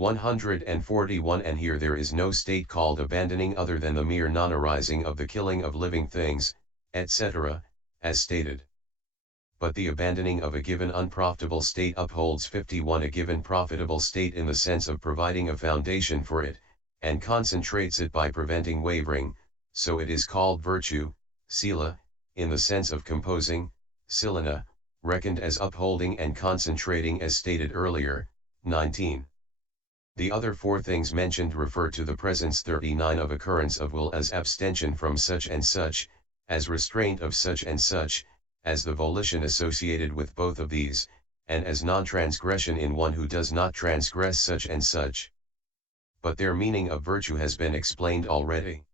141. And here there is no state called abandoning other than the mere non-arising of the killing of living things, etc., as stated. But the abandoning of a given unprofitable state upholds 51 a given profitable state in the sense of providing a foundation for it, and concentrates it by preventing wavering, so it is called virtue, sila, in the sense of composing, silana, reckoned as upholding and concentrating as stated earlier, 19. The other four things mentioned refer to the presence 39 of occurrence of will as abstention from such and such, as restraint of such and such, as the volition associated with both of these, and as non-transgression in one who does not transgress such and such. But their meaning of virtue has been explained already.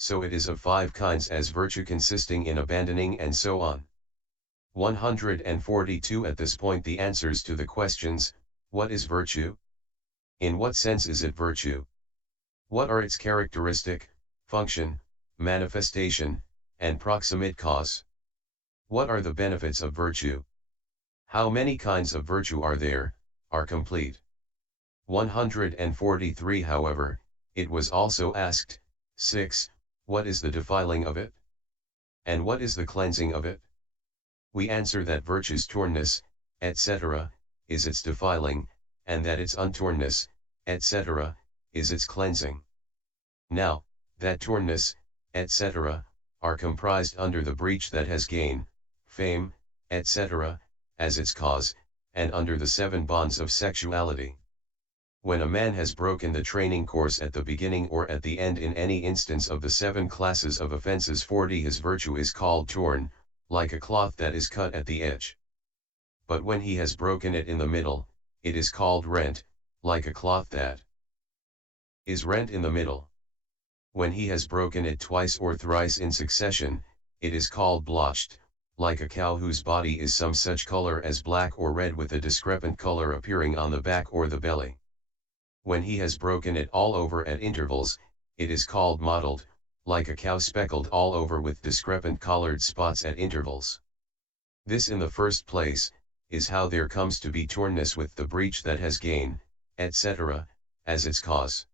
So it is of 5 kinds as virtue consisting in abandoning and so on. 142. At this point the answers to the questions, what is virtue? In what sense is it virtue? What are its characteristic, function, manifestation, and proximate cause? What are the benefits of virtue? How many kinds of virtue are there, are complete? 143. However, it was also asked, 6. What is the defiling of it? And what is the cleansing of it? We answer that virtue's tornness, etc., is its defiling, and that its untornness, etc., is its cleansing. Now, that tornness, etc., are comprised under the breach that has gain, fame, etc., as its cause, and under the 7 bonds of sexuality. When a man has broken the training course at the beginning or at the end in any instance of the 7 classes of offenses 40, his virtue is called torn, like a cloth that is cut at the edge. But when he has broken it in the middle, it is called rent, like a cloth that is rent in the middle. When he has broken it twice or thrice in succession, it is called blotched, like a cow whose body is some such color as black or red with a discrepant color appearing on the back or the belly. When he has broken it all over at intervals, it is called mottled, like a cow speckled all over with discrepant colored spots at intervals. This in the first place, is how there comes to be tornness with the breach that has gain, etc., as its cause.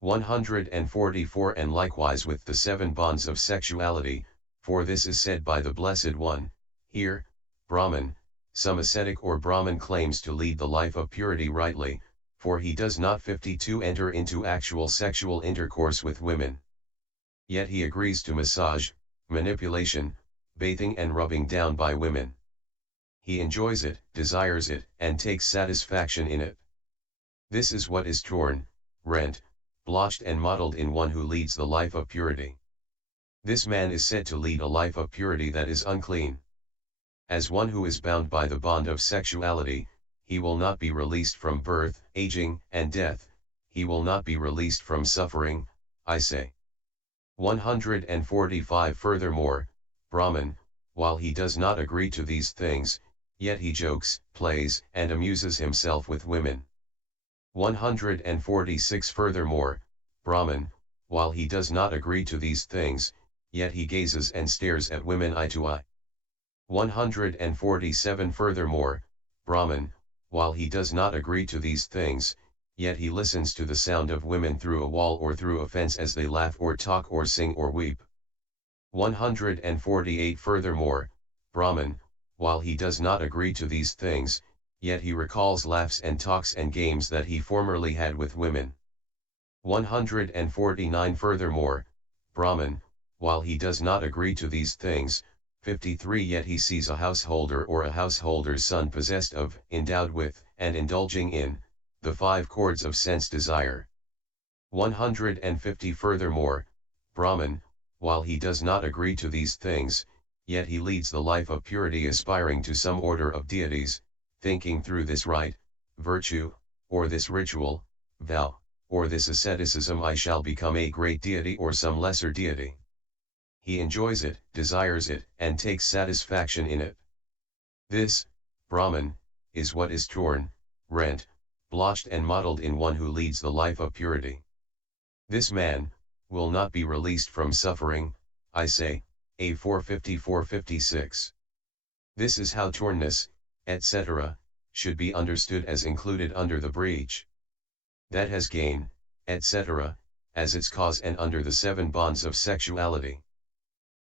144. And likewise with the 7 bonds of sexuality, for this is said by the Blessed One, here, Brahman, some ascetic or Brahman claims to lead the life of purity rightly, for he does not 52 enter into actual sexual intercourse with women. Yet he agrees to massage, manipulation, bathing and rubbing down by women. He enjoys it, desires it, and takes satisfaction in it. This is what is torn, rent, blotched and mottled in one who leads the life of purity. This man is said to lead a life of purity that is unclean. As one who is bound by the bond of sexuality, he will not be released from birth, aging, and death, he will not be released from suffering, I say. 145. Furthermore, Brahman, while he does not agree to these things, yet he jokes, plays, and amuses himself with women. 146. Furthermore, Brahman, while he does not agree to these things, yet he gazes and stares at women eye to eye. 147. Furthermore, Brahman, while he does not agree to these things, yet he listens to the sound of women through a wall or through a fence as they laugh or talk or sing or weep. 148. Furthermore, Brahman, while he does not agree to these things, yet he recalls laughs and talks and games that he formerly had with women. 149. Furthermore, Brahman, while he does not agree to these things, 53. Yet he sees a householder or a householder's son possessed of, endowed with, and indulging in, the 5 chords of sense desire. 150. Furthermore, Brahman, while he does not agree to these things, yet he leads the life of purity aspiring to some order of deities, thinking through this rite, virtue, or this ritual, vow, or this asceticism I shall become a great deity or some lesser deity. He enjoys it, desires it, and takes satisfaction in it. This, Brahman, is what is torn, rent, blotched and mottled in one who leads the life of purity. This man, will not be released from suffering, I say, A 454-56. This is how tornness, etc., should be understood as included under the breach. that has gain, etc., as its cause and under the 7 bonds of sexuality.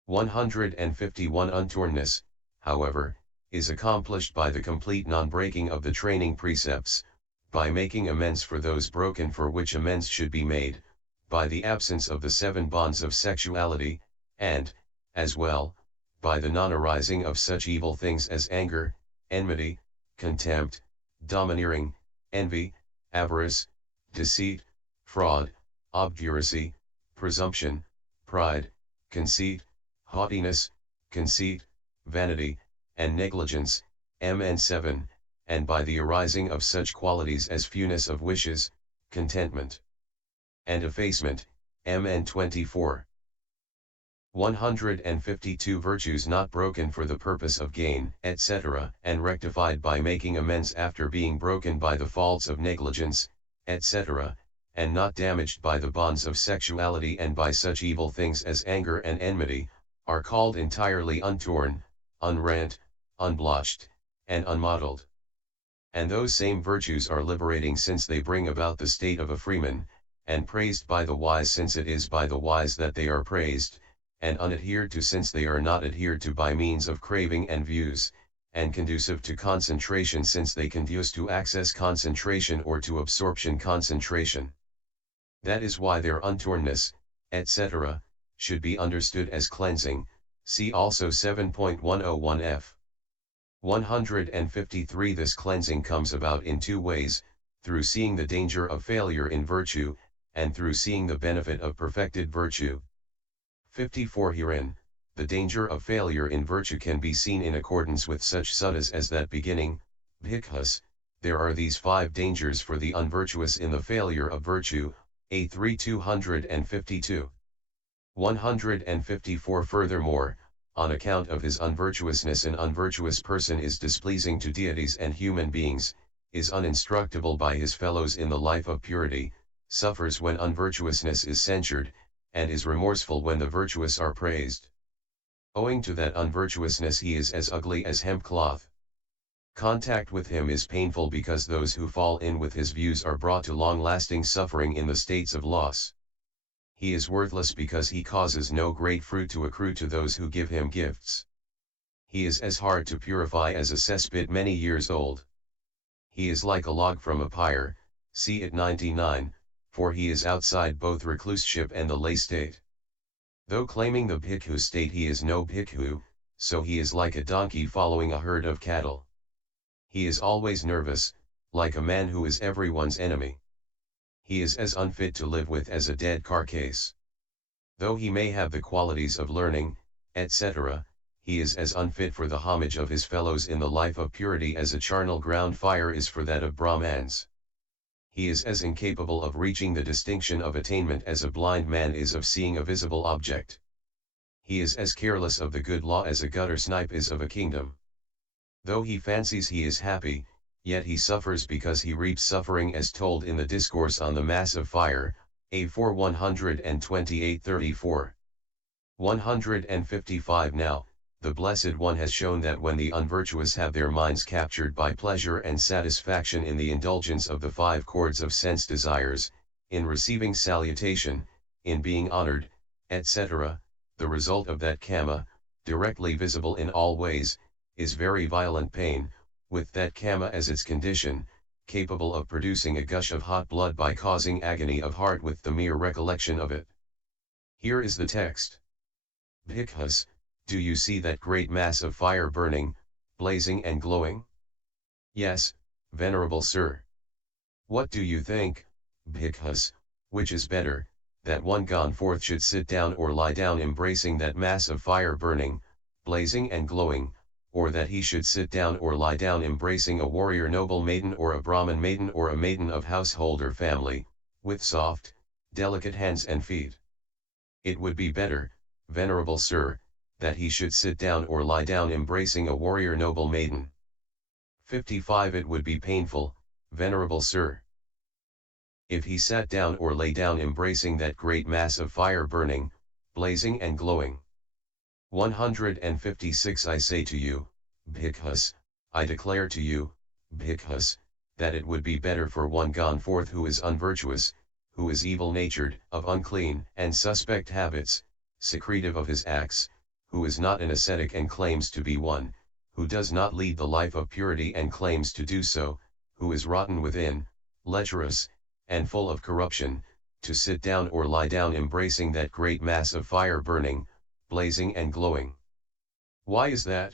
151 Untornness, however, is accomplished by the complete non-breaking of the training precepts, by making amends for those broken for which amends should be made, by the absence of the 7 bonds of sexuality, and, as well, by the non-arising of such evil things as anger, enmity, contempt, domineering, envy, avarice, deceit, fraud, obduracy, presumption, pride, conceit, haughtiness, conceit, vanity, and negligence, Mn 7, and by the arising of such qualities as fewness of wishes, contentment, and effacement, Mn 24. 152 Virtues not broken for the purpose of gain, etc., and rectified by making amends after being broken by the faults of negligence, etc., and not damaged by the bonds of sexuality and by such evil things as anger and enmity, are called entirely untorn, unrent, unblotched, and unmottled. And those same virtues are liberating since they bring about the state of a freeman, and praised by the wise since it is by the wise that they are praised, and unadhered to since they are not adhered to by means of craving and views, and conducive to concentration since they conduce to access concentration or to absorption concentration. That is why their untornness, etc., should be understood as cleansing, see also 7.101f. 153 This cleansing comes about in 2 ways, through seeing the danger of failure in virtue, and through seeing the benefit of perfected virtue. 54 Herein, the danger of failure in virtue can be seen in accordance with such suttas as that beginning, Bhikkhus, there are these 5 dangers for the unvirtuous in the failure of virtue, A3 252. 154 Furthermore, on account of his unvirtuousness an unvirtuous person is displeasing to deities and human beings, is uninstructable by his fellows in the life of purity, suffers when unvirtuousness is censured, and is remorseful when the virtuous are praised. Owing to that unvirtuousness he is as ugly as hemp cloth. Contact with him is painful because those who fall in with his views are brought to long-lasting suffering in the states of loss. He is worthless because he causes no great fruit to accrue to those who give him gifts. He is as hard to purify as a cesspit many years old. He is like a log from a pyre, see it 99, for he is outside both recluseship and the lay state. Though claiming the bhikkhu state he is no bhikkhu, so he is like a donkey following a herd of cattle. He is always nervous, like a man who is everyone's enemy. He is as unfit to live with as a dead carcass. Though he may have the qualities of learning, etc., he is as unfit for the homage of his fellows in the life of purity as a charnel ground fire is for that of Brahmans. He is as incapable of reaching the distinction of attainment as a blind man is of seeing a visible object. He is as careless of the good law as a gutter snipe is of a kingdom. Though he fancies he is happy, yet he suffers because he reaps suffering as told in the Discourse on the Mass of Fire, A4 128-34. 155 Now, the Blessed One has shown that when the unvirtuous have their minds captured by pleasure and satisfaction in the indulgence of the 5 chords of sense desires, in receiving salutation, in being honored, etc., the result of that kama, directly visible in all ways, is very violent pain, with that kama as its condition, capable of producing a gush of hot blood by causing agony of heart with the mere recollection of it. Here is the text. Bhikkhus, do you see that great mass of fire burning, blazing and glowing? Yes, venerable sir. What do you think, Bhikkhus, which is better, that one gone forth should sit down or lie down embracing that mass of fire burning, blazing and glowing, or that he should sit down or lie down embracing a warrior noble maiden or a Brahman maiden or a maiden of household or family, with soft, delicate hands and feet? It would be better, venerable sir, that he should sit down or lie down embracing a warrior noble maiden. 55 It would be painful, venerable sir, if he sat down or lay down embracing that great mass of fire burning, blazing and glowing. 156 I say to you, Bhikkhus, I declare to you, Bhikkhus, that it would be better for one gone forth who is unvirtuous, who is evil-natured, of unclean and suspect habits, secretive of his acts, who is not an ascetic and claims to be one, who does not lead the life of purity and claims to do so, who is rotten within, lecherous, and full of corruption, to sit down or lie down embracing that great mass of fire burning, blazing and glowing. Why is that?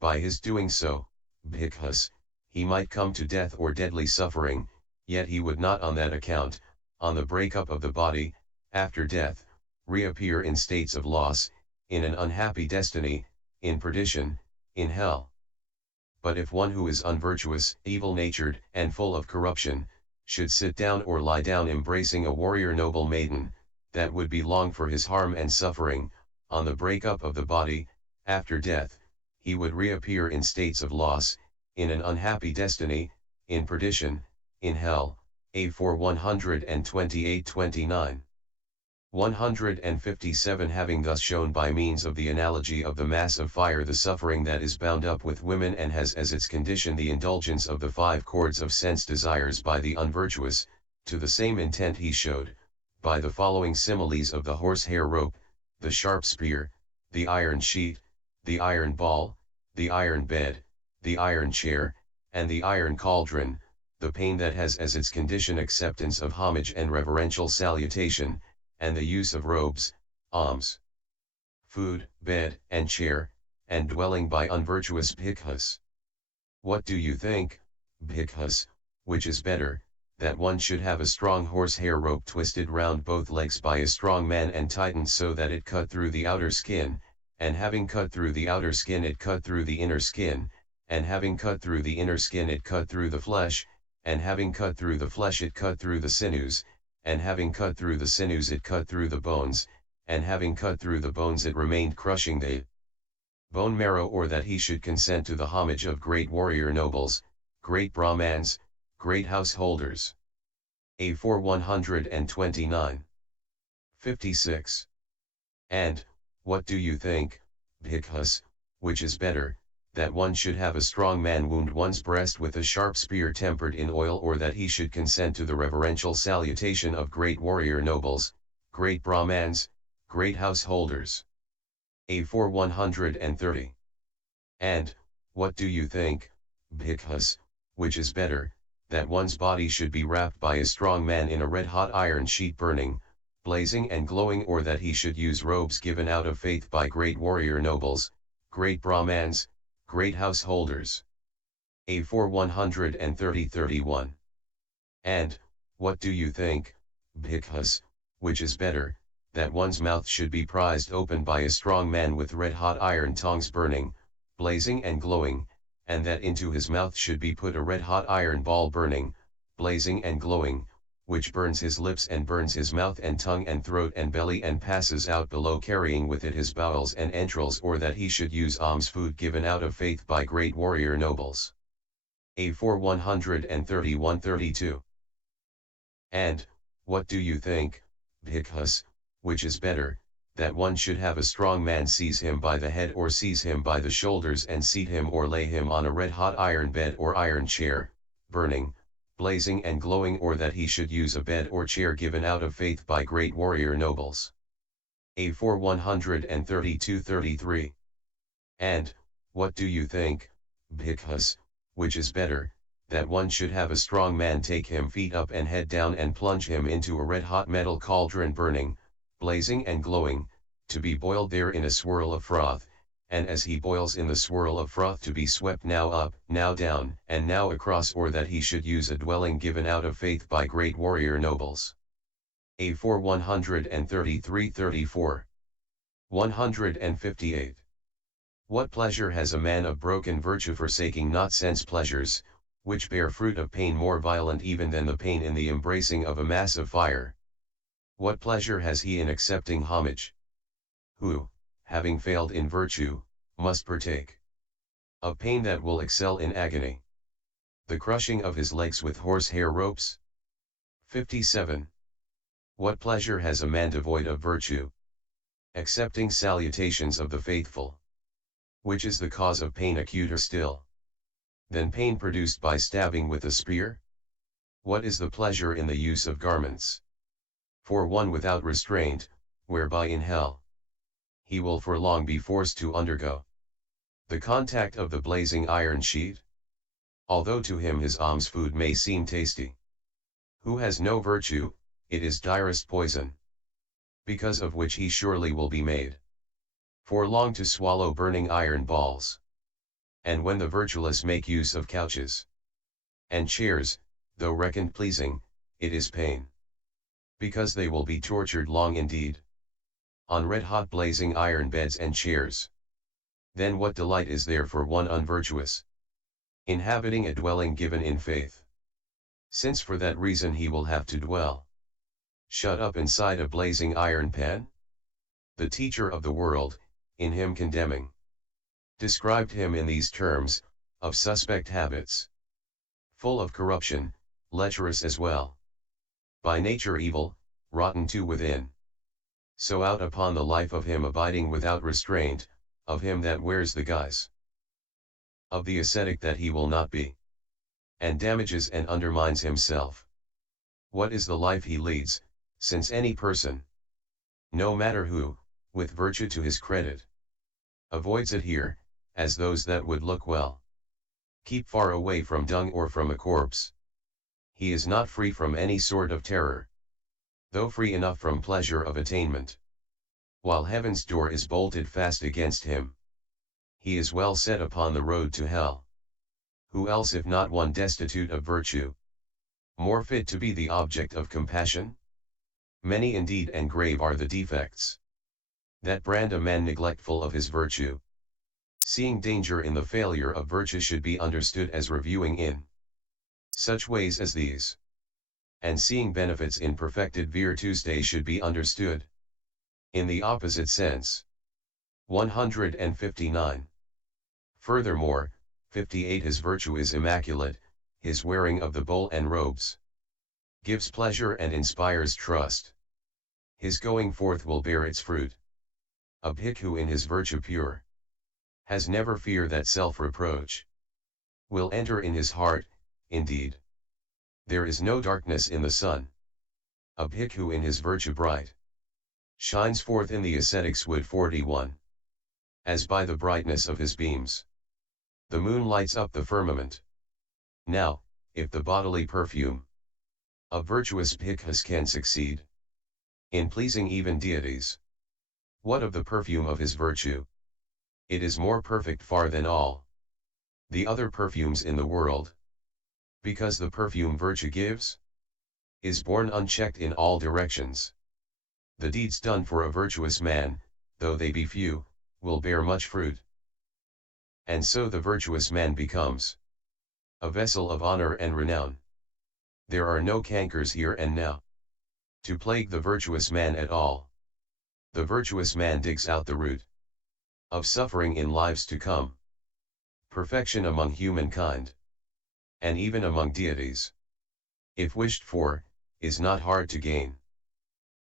By his doing so, Bhikkhus, he might come to death or deadly suffering, yet he would not on that account, on the breakup of the body, after death, reappear in states of loss, in an unhappy destiny, in perdition, in hell. But if one who is unvirtuous, evil-natured, and full of corruption, should sit down or lie down embracing a warrior noble maiden, that would be long for his harm and suffering, on the breakup of the body, after death, he would reappear in states of loss, in an unhappy destiny, in perdition, in hell. A4 128-29. 157 Having thus shown by means of the analogy of the mass of fire the suffering that is bound up with women and has as its condition the indulgence of the 5 cords of sense desires by the unvirtuous, to the same intent he showed, by the following similes of the horsehair rope, the sharp spear, the iron sheet, the iron ball, the iron bed, the iron chair, and the iron cauldron, the pain that has as its condition acceptance of homage and reverential salutation, and the use of robes, alms, food, bed, and chair, and dwelling by unvirtuous bhikkhus. What do you think, bhikkhus, which is better, that one should have a strong horsehair rope twisted round both legs by a strong man and tightened so that it cut through the outer skin, and having cut through the outer skin it cut through the inner skin, and having cut through the inner skin it cut through the flesh, and having cut through the flesh it cut through the sinews, and having cut through the sinews it cut through the bones, and having cut through the bones it remained crushing the bone marrow, or that he should consent to the homage of great warrior nobles, great brahmans, great householders. A4 129. 56. And, what do you think, bhikkhus, which is better, that one should have a strong man wound one's breast with a sharp spear tempered in oil, or that he should consent to the reverential salutation of great warrior nobles, great brahmans, great householders? A4 130. And, what do you think, bhikkhus, which is better, that one's body should be wrapped by a strong man in a red-hot iron sheet burning, blazing and glowing, or that he should use robes given out of faith by great warrior nobles, great brahmans, great householders? A4 130-31. And, what do you think, bhikkhus, which is better, that one's mouth should be prized open by a strong man with red-hot iron tongs burning, blazing and glowing, and that into his mouth should be put a red-hot iron ball burning, blazing and glowing, which burns his lips and burns his mouth and tongue and throat and belly and passes out below, carrying with it his bowels and entrails? Or that he should use alms food given out of faith by great warrior nobles? A4 131-32. And, what do you think, bhikkhus, which is better, that one should have a strong man seize him by the head or seize him by the shoulders and seat him or lay him on a red-hot iron bed or iron chair, burning, blazing and glowing? Or that he should use a bed or chair given out of faith by great warrior nobles? A4 132-33. And, what do you think, bhikkhus, which is better, that one should have a strong man take him feet up and head down and plunge him into a red-hot metal cauldron burning, blazing and glowing, to be boiled there in a swirl of froth, and as he boils in the swirl of froth to be swept now up, now down, and now across? Or that he should use a dwelling given out of faith by great warrior nobles? A4 133-34. 158. What pleasure has a man of broken virtue forsaking not sense pleasures, which bear fruit of pain more violent even than the pain in the embracing of a mass of fire? What pleasure has he in accepting homage? Who, having failed in virtue, must partake of pain that will excel in agony, the crushing of his legs with horsehair ropes? 57. What pleasure has a man devoid of virtue, accepting salutations of the faithful, which is the cause of pain acuter still? than pain produced by stabbing with a spear? What is the pleasure in the use of garments? For one without restraint, whereby in hell he will for long be forced to undergo the contact of the blazing iron sheet? Although to him his alms food may seem tasty, who has no virtue, it is direst poison, because of which he surely will be made for long to swallow burning iron balls. And when the virtueless make use of couches and chairs, though reckoned pleasing, it is pain, because they will be tortured long indeed on red-hot blazing iron beds and chairs. Then what delight is there for one unvirtuous, inhabiting a dwelling given in faith? Since for that reason he will have to dwell shut up inside a blazing iron pan? The teacher of the world, in him condemning, described him in these terms, of suspect habits, full of corruption, lecherous as well, by nature evil, rotten too within. So out upon the life of him abiding without restraint, of him that wears the guise of the ascetic that he will not be, and damages and undermines himself. What is the life he leads, since any person, no matter who, with virtue to his credit, avoids it here, as those that would look well, keep far away from dung or from a corpse, he is not free from any sort of terror, though free enough from pleasure of attainment. While heaven's door is bolted fast against him, he is well set upon the road to hell. Who else if not one destitute of virtue, more fit to be the object of compassion? Many indeed and grave are the defects that brand a man neglectful of his virtue. Seeing danger in the failure of virtue should be understood as reviewing in such ways as these, and seeing benefits in perfected virtues should be understood in the opposite sense. 159. Furthermore, 58 his virtue is immaculate, his wearing of the bowl and robes gives pleasure and inspires trust. His going forth will bear its fruit. A bhikkhu in his virtue pure has never fear that self-reproach will enter in his heart. Indeed, there is no darkness in the sun. A bhikkhu in his virtue bright shines forth in the ascetic's wood. 41. As by the brightness of his beams the moon lights up the firmament. Now, if the bodily perfume of virtuous bhikkhus can succeed in pleasing even deities, what of the perfume of his virtue? It is more perfect far than all the other perfumes in the world, because the perfume virtue gives is borne unchecked in all directions. The deeds done for a virtuous man, though they be few, will bear much fruit. And so the virtuous man becomes a vessel of honor and renown. There are no cankers here and now to plague the virtuous man at all. The virtuous man digs out the root of suffering in lives to come, perfection among humankind, and even among deities, if wished for, is not hard to gain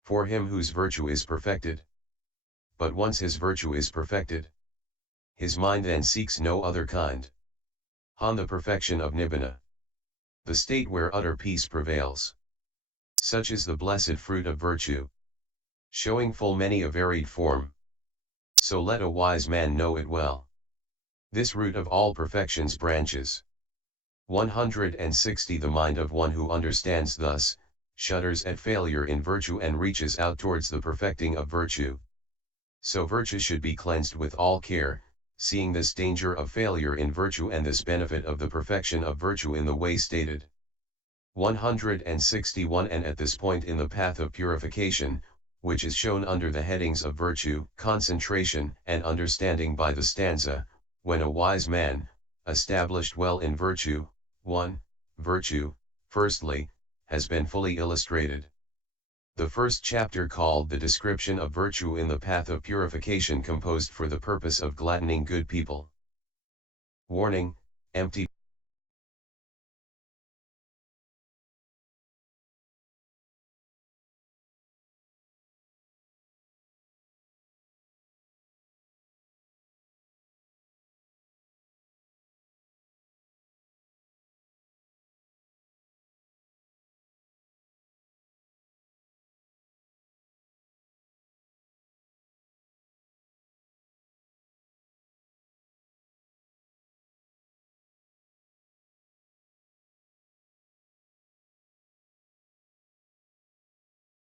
for him whose virtue is perfected. But once his virtue is perfected, his mind then seeks no other kind. On the perfection of nibbana, the state where utter peace prevails. Such is the blessed fruit of virtue, showing full many a varied form. So let a wise man know it well. This root of all perfections branches. 160 The mind of one who understands thus, shudders at failure in virtue and reaches out towards the perfecting of virtue. So virtue should be cleansed with all care, seeing this danger of failure in virtue and this benefit of the perfection of virtue in the way stated. 161 And at this point in the path of purification, which is shown under the headings of virtue, concentration, and understanding by the stanza, when a wise man, established well in virtue, 1. Virtue, firstly, has been fully illustrated. The first chapter called The Description of Virtue in the Path of Purification composed for the purpose of gladdening good people. Warning, empty